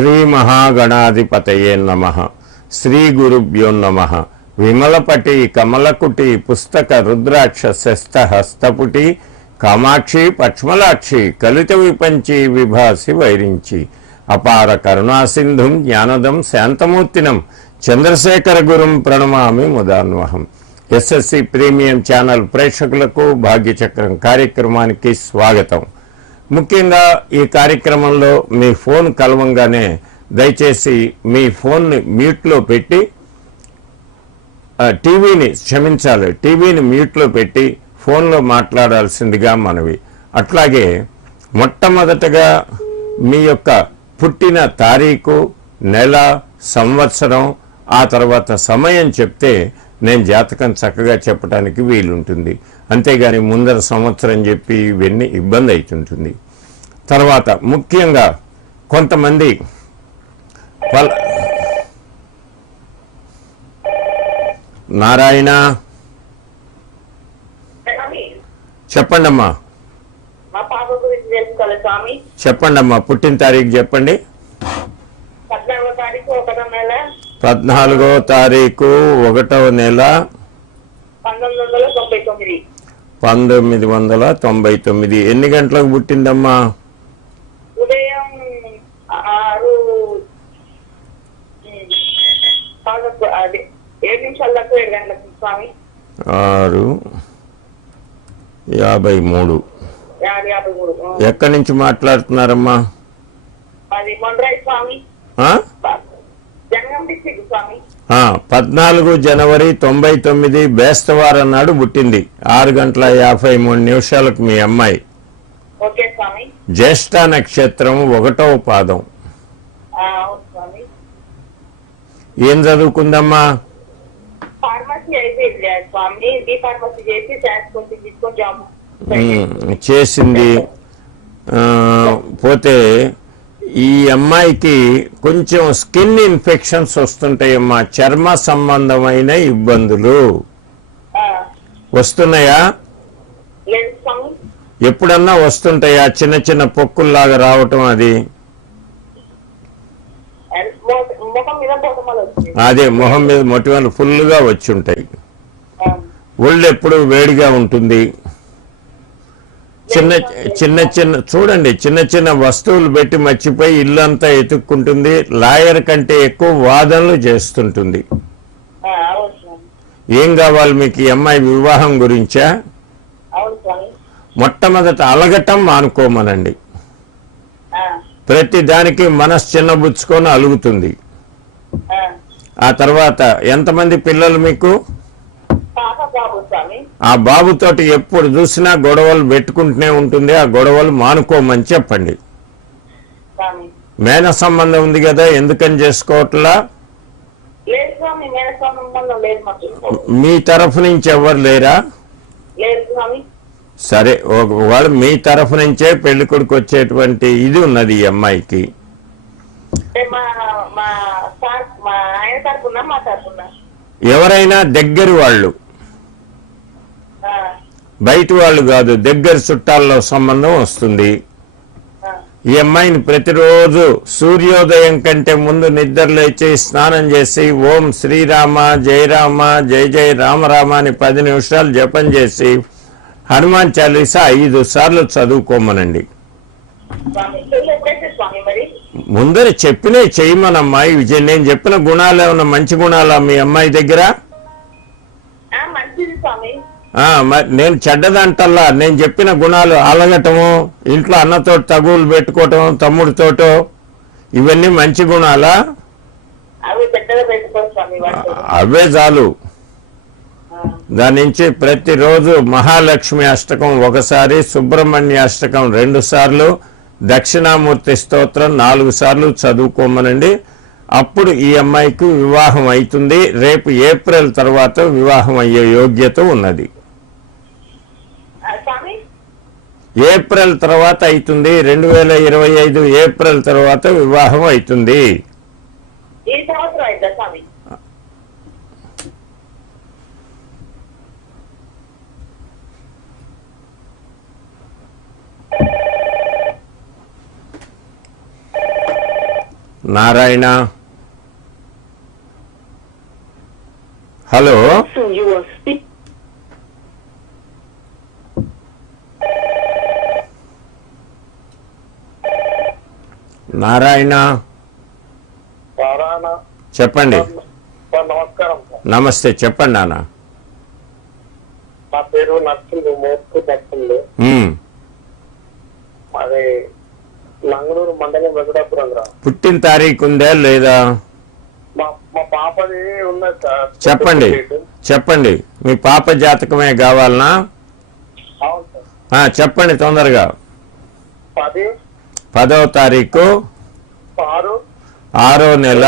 శ్రీ మహాగణాధిపతయే నమ. శ్రీ గురుభ్యో నమ. విమలపటి కమలకుటి పుస్తక రుద్రాక్ష శస్త హస్తపుటి కామాక్షి పక్ష్మలాక్షి కలిత విపంచి విభాసి వైరించి. అపార కరుణాసింధుం జ్ఞానదం శాంతమూర్తినం చంద్రశేఖర గురుం ప్రణమామి ముదాన్వహం. ఎస్ఎస్సి ప్రీమియం ఛానల్ ప్రేక్షకులకు భాగ్యచక్రం కార్యక్రమానికి స్వాగతం. ముఖ్యంగా ఈ కార్యక్రమంలో మీ ఫోన్ కలవంగానే దయచేసి మీ ఫోన్ని మ్యూట్లో పెట్టి టీవీని క్షమించాలి. టీవీని మ్యూట్లో పెట్టి ఫోన్లో మాట్లాడాల్సిందిగా మనవి. అట్లాగే మొట్టమొదటగా మీ యొక్క పుట్టిన తారీఖు నెల సంవత్సరం ఆ తర్వాత సమయం చెప్తే నేను జాతకం చక్కగా చెప్పడానికి వీలుంటుంది. అంతేగాని ముందర సంవత్సరం చెప్పి ఇవన్నీ ఇబ్బంది అవుతుంటుంది తర్వాత ముఖ్యంగా కొంతమంది పల నారాయణ స్వామి. చెప్పండి అమ్మా మా పాప గురించి తెలుసుకోవాలి స్వామి. చెప్పండి అమ్మా పుట్టిన తారీఖు చెప్పండి. పద్నాలుగో తారీఖు ఒకటో నెల. పద్నాలుగో తారీఖు ఒకటవ నెల. పంతొమ్మిది వందల తొంభై తొమ్మిది. ఎన్ని గంటలకు పుట్టిందమ్మా? ఉదయం ఆరు యాభై మూడు. ఎక్కడి నుంచి మాట్లాడుతున్నారమ్మా? స్వామి. ఆ? జంగం డిస్టిక్ స్వామి. ఆ, పద్నాలుగు జనవరి తొంభై తొమ్మిది బేస్తవారం నాడు పుట్టింది. ఆరు గంటల యాభై మూడు నిమిషాలకు మీ అమ్మాయి. జ్యేష్ఠ నక్షత్రం ఒకటవ పాదం. ఏం చదువుకుందమ్మా? చేసింది. పోతే ఈ అమ్మాయికి కొంచెం స్కిన్ ఇన్ఫెక్షన్స్ వస్తుంటాయమ్మా. చర్మ సంబంధమైన ఇబ్బందులు. వస్తున్నాయా? ఎప్పుడన్నా వస్తుంటాయా? చిన్న చిన్న పొక్కుల్లాగా రావటం అది? అదే మొహం మీద మొటిమలు ఫుల్గా వచ్చి ఉంటాయి. ఒళ్ళు ఎప్పుడు వేడిగా ఉంటుంది. చిన్న చిన్న చిన్న చూడండి చిన్న చిన్న వస్తువులు పెట్టి మర్చిపోయి ఇల్లంతా ఎతుక్కుంటుంది లాయర్ కంటే ఎక్కువ వాదనలు చేస్తుంటుంది. ఏం కావాలి మీకు ఈ అమ్మాయి వివాహం గురించా? మొట్టమొదట అలగటం మానుకోమనండి. ప్రతి దానికి మనసు చిన్నబుచ్చుకొని అలుగుతుంది. ఆ. తర్వాత ఎంతమంది పిల్లలు మీకు? ఆ బాబుతోటి ఎప్పుడు చూసినా గొడవలు పెట్టుకుంటూనే ఉంటుంది. ఆ గొడవలు మానుకోమని చెప్పండి. మేన సంబంధం ఉంది కదా ఎందుకని చేసుకోవట్లా? మీ తరఫు నుంచి ఎవరు లేరా? సరే ఒకవేళ మీ తరఫు నుంచే పెళ్ళి కొడుకు వచ్చేటువంటి ఇది ఉన్నది ఈ అమ్మాయికి. ఎవరైనా దగ్గర వాళ్ళు. బయట వాళ్ళు కాదు దగ్గర చుట్టాల్లో సంబంధం వస్తుంది. ఈ అమ్మాయిని ప్రతిరోజు సూర్యోదయం కంటే ముందు నిద్ర లేచి స్నానం చేసి ఓం శ్రీరామ జయరామ జయ జయ రామ రామ అని పది నిమిషాలు జపం చేసి హనుమాన్ చాలీసా ఐదు సార్లు చదువుకోమనండి. ముందర చెప్పినే చేయమనమ్మా. ఇవి నేను చెప్పిన గుణాలు ఏమన్నా మంచి గుణాలా మీ అమ్మాయి దగ్గర? నేను చెడ్డదంటల్లా. నేను చెప్పిన గుణాలు అలగటము ఇంట్లో అన్నతో తగులు పెట్టుకోవటం తమ్ముడితోటో ఇవన్నీ మంచి గుణాలా? అవి చాలు. దాని నుంచి ప్రతిరోజు మహాలక్ష్మి అష్టకం ఒకసారి సుబ్రహ్మణ్య అష్టకం రెండు సార్లు దక్షిణామూర్తి స్తోత్రం నాలుగు సార్లు చదువుకోమనండి. అప్పుడు ఈ అమ్మాయికి వివాహం అవుతుంది. రేపు ఏప్రిల్ తర్వాత వివాహం అయ్యే యోగ్యత ఉన్నది ఆ, స్వామి ఏప్రిల్ తర్వాత అవుతుంది. రెండు వేల ఇరవై ఐదు ఏప్రిల్ తర్వాత వివాహం అవుతుంది. నారాయణ? హలో? నారాయణ. చెప్పండి. నమస్కారం నమస్తే చెప్పండి నాన్న. నా పేరు నర్సింగ్ నర్సింగ్ నంగనూరు మండలం వెంకటాపురం పుట్టిన తారీఖు ఉందా లేదా? మా పాపది ఉన్నది సార్. చెప్పండి. చెప్పండి. మీ పాప జాతకమే కావాలనా? చెప్పండి తొందరగా. పది పదవ తారీఖు ఆరు నెల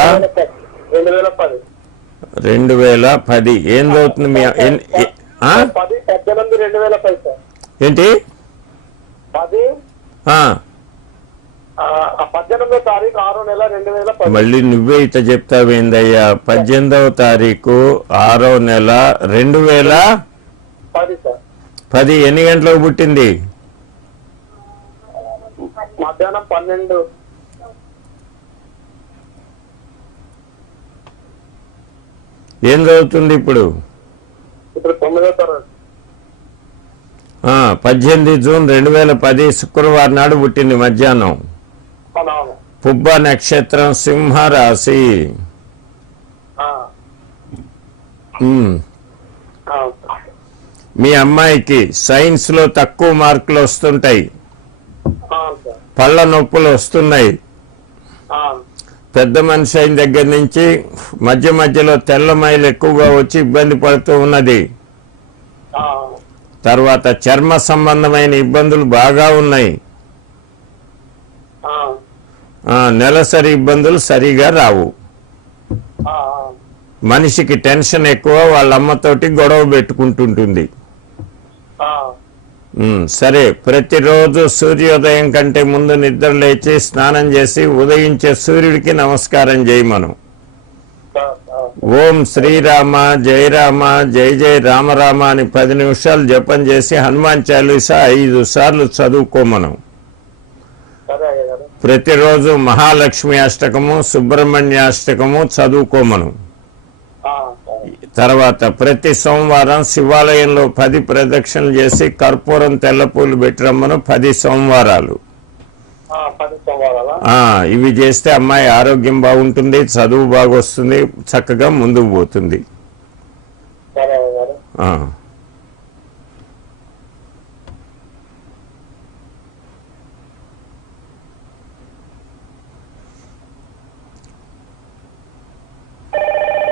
రెండు వేల పది. ఏం చదువుతుంది మీ ఏంటి? మళ్ళీ నువ్వే ఇట చెప్తావేందయ్యా పద్దెనిమిదవ తారీఖు ఆరో నెల రెండు వేల పది. ఎన్ని గంటలకు పుట్టింది? మధ్యాహ్నం పన్నెండు. ఏం చదువుతుంది ఇప్పుడు? ఇప్పుడు తొమ్మిదో తరగతి. ఆ, పద్దెనిమిది జూన్ రెండు వేల పది శుక్రవారం నాడు పుట్టింది మధ్యాహ్నం. పుబ్బ నక్షత్రం సింహ రాశి ఆ, ఉమ్. అవును. సార్. మీ అమ్మాయికి సైన్స్లో తక్కువ మార్కులు వస్తుంటాయి. పళ్ళ నొప్పులు వస్తున్నాయి. పెద్ద మనిషి అయిన దగ్గర నుంచి మధ్య మధ్యలో తెల్ల మైలు ఎక్కువగా వచ్చి ఇబ్బంది పడుతూ ఉన్నది. తర్వాత చర్మ సంబంధమైన ఇబ్బందులు బాగా ఉన్నాయి. నెలసరి ఇబ్బందులు సరిగా రావు. మనిషికి టెన్షన్ ఎక్కువ వాళ్ళ అమ్మతోటి గొడవ పెట్టుకుంటుంటుంది. సరే ప్రతిరోజు సూర్యోదయం కంటే ముందు నిద్ర లేచి స్నానం చేసి ఉదయించే సూర్యుడికి నమస్కారం చేయమను మనం. ఓం శ్రీరామ జయ రామ జయ జయ రామరామ అని పది నిమిషాలు జపం చేసి హనుమాన్ చాలీసా ఐదు సార్లు చదువుకోమను మనం. ప్రతిరోజు మహాలక్ష్మి అష్టకము సుబ్రహ్మణ్య అష్టకము చదువుకోమను మనం. తర్వాత ప్రతి సోమవారం శివాలయంలో పది ప్రదక్షిణలు చేసి కర్పూరం తెల్లపూలు పెట్టిరమ్మను పది సోమవారాలు. ఇవి చేస్తే అమ్మాయి ఆరోగ్యం బాగుంటుంది చదువు బాగొస్తుంది చక్కగా ముందుకు పోతుంది సరే అయ్య గారు ఆ. నారాయణ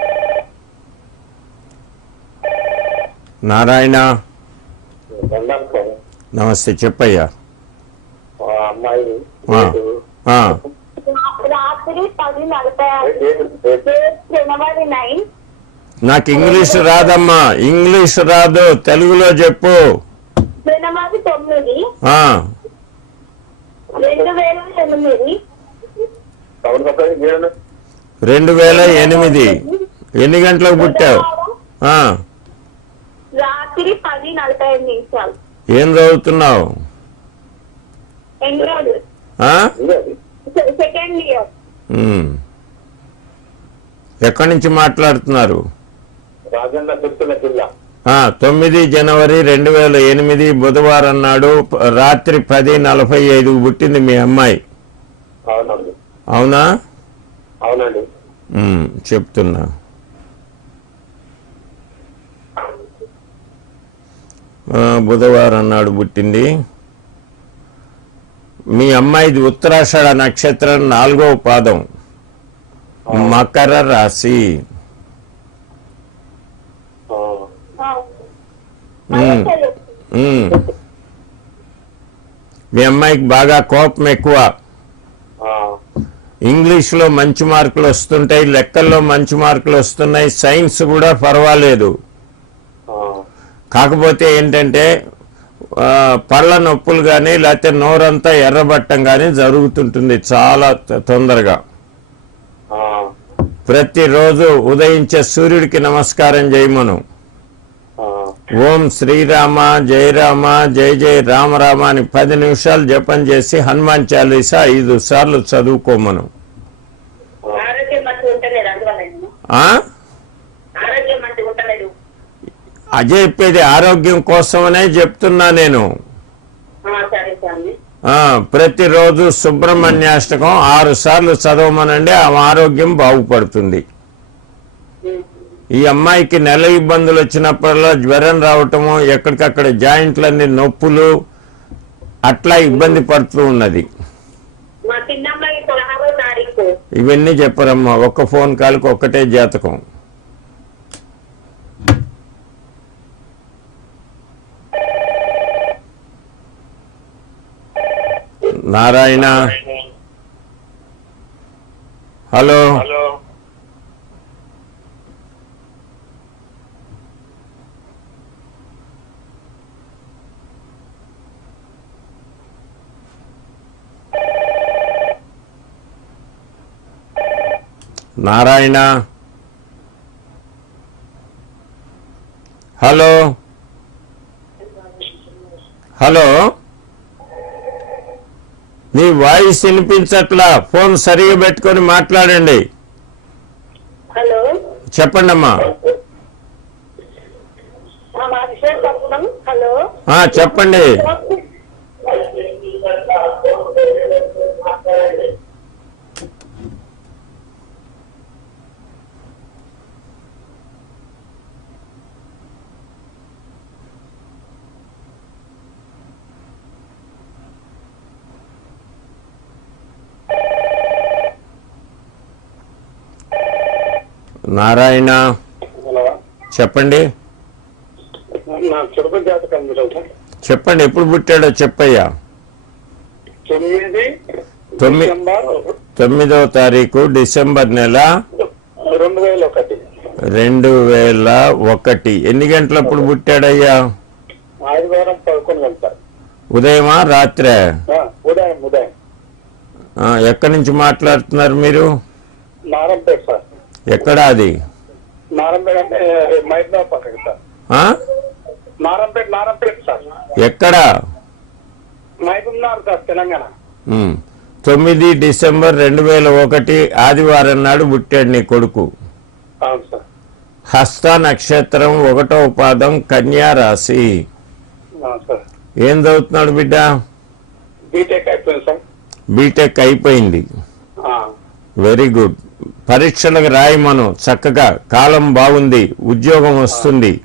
వందలు సార్ నమస్తే చెప్పయ్యా ఆ అమ్మాయి ఆ. ఆ, రాత్రి పది నలభై ఆరు డేట్- డేట్- జనవరి నైన్. నాకు ఇంగ్లీష్ రాదమ్మా. ఇంగ్లీష్ రాదు. తెలుగులో చెప్పు. జనవరి తొమ్మిది. ఆ, రెండు వేల ఎనిమిది. ఎన్ని గంటలకు పుట్టావు? ఆ, రాత్రి పది నలభై ఐదు నిమిషాలు. ఏం చదువుతున్నావు. Second year. ఎక్కడి నుంచి మాట్లాడుతున్నారు? రాజన్న సిరిసిల్ల జిల్లా. ఆ, తొమ్మిది జనవరి రెండు వేల ఎనిమిది బుధవారం నాడు రాత్రి పది నలభై ఐదుకు పుట్టింది మీ అమ్మాయి. అవునండి. అవునా? చెప్తున్నా. బుధవారం నాడు పుట్టింది. మీ అమ్మాయిది ఉత్తరాషాఢ నక్షత్రం నాలుగవ పాదం. మకర రాశి. మీ అమ్మాయికి బాగా కోపం ఎక్కువ. ఇంగ్లీష్లో మంచి మార్కులు వస్తుంటాయి లెక్కల్లో మంచి మార్కులు వస్తున్నాయి సైన్స్ కూడా పర్వాలేదు. కాకపోతే ఏంటంటే పళ్ళ నొప్పులు కానీ లేకపోతే నోరంతా ఎర్రబట్టం కానీ జరుగుతుంటుంది చాలా త- తొందరగా. ఆ, ప్రతిరోజు ఉదయించే సూర్యుడికి నమస్కారం చేయమను ఆ, ఓం శ్రీరామ జయ రామ జయ జయ రామ రామ అని పది నిమిషాలు జపం చేసి హనుమాన్ చాలీసా ఐదు సార్లు చదువుకోమను. చెప్పేది ఆరోగ్యం కోసమనే చెప్తున్నా నేను. ప్రతిరోజు సుబ్రహ్మణ్యాష్టకం ఆరు సార్లు చదవమనండి ఆ ఆరోగ్యం బాగుపడుతుంది. ఈ అమ్మాయికి నెల ఇబ్బందులు వచ్చినప్పుడల్లా జ్వరం రావటము ఎక్కడికక్కడ జాయింట్లన్నీ నొప్పులు అట్లా ఇబ్బంది పడుతూ ఉన్నది. ఇవన్నీ చెప్పరమ్మా ఒక్క ఫోన్ కాల్కి ఒక్కటే జాతకం. Narayana. Hello. Narayana. Hello. Hello. మీ వాయిస్ వినిపించట్లా. ఫోన్ సరిగా పెట్టుకొని మాట్లాడండి. హలో. చెప్పండి. అమ్మా హలో. ఆ, చెప్పండి. నారాయణ. చెప్పండి. చెప్పండి ఎప్పుడు పుట్టాడో చెప్పయ్యా. తొమ్మిది తొమ్మిదవ తారీఖు డిసెంబర్ నెల రెండు వేల ఒకటి. రెండు వేల ఒకటి. ఎన్ని గంటలప్పుడు పుట్టాడయ్యా? ఉదయమా రాత్రే? ఎక్కడి నుంచి మాట్లాడుతున్నారు మీరు? సార్ ఎక్కడ అది? ఎక్కడ. తొమ్మిది డిసెంబర్ రెండు వేల ఒకటి ఆదివారం నాడు పుట్టాడు నీ కొడుకు. హస్త నక్షత్రం ఒకటో పాదం కన్యా రాశి. ఏం చదువుతున్నాడు బిడ్డ? బీటెక్ అయిపోయింది వెరీ గుడ్. పరీక్షలకు రాయమను. చక్కగా కాలం బాగుంది. ఉద్యోగం వస్తుంది.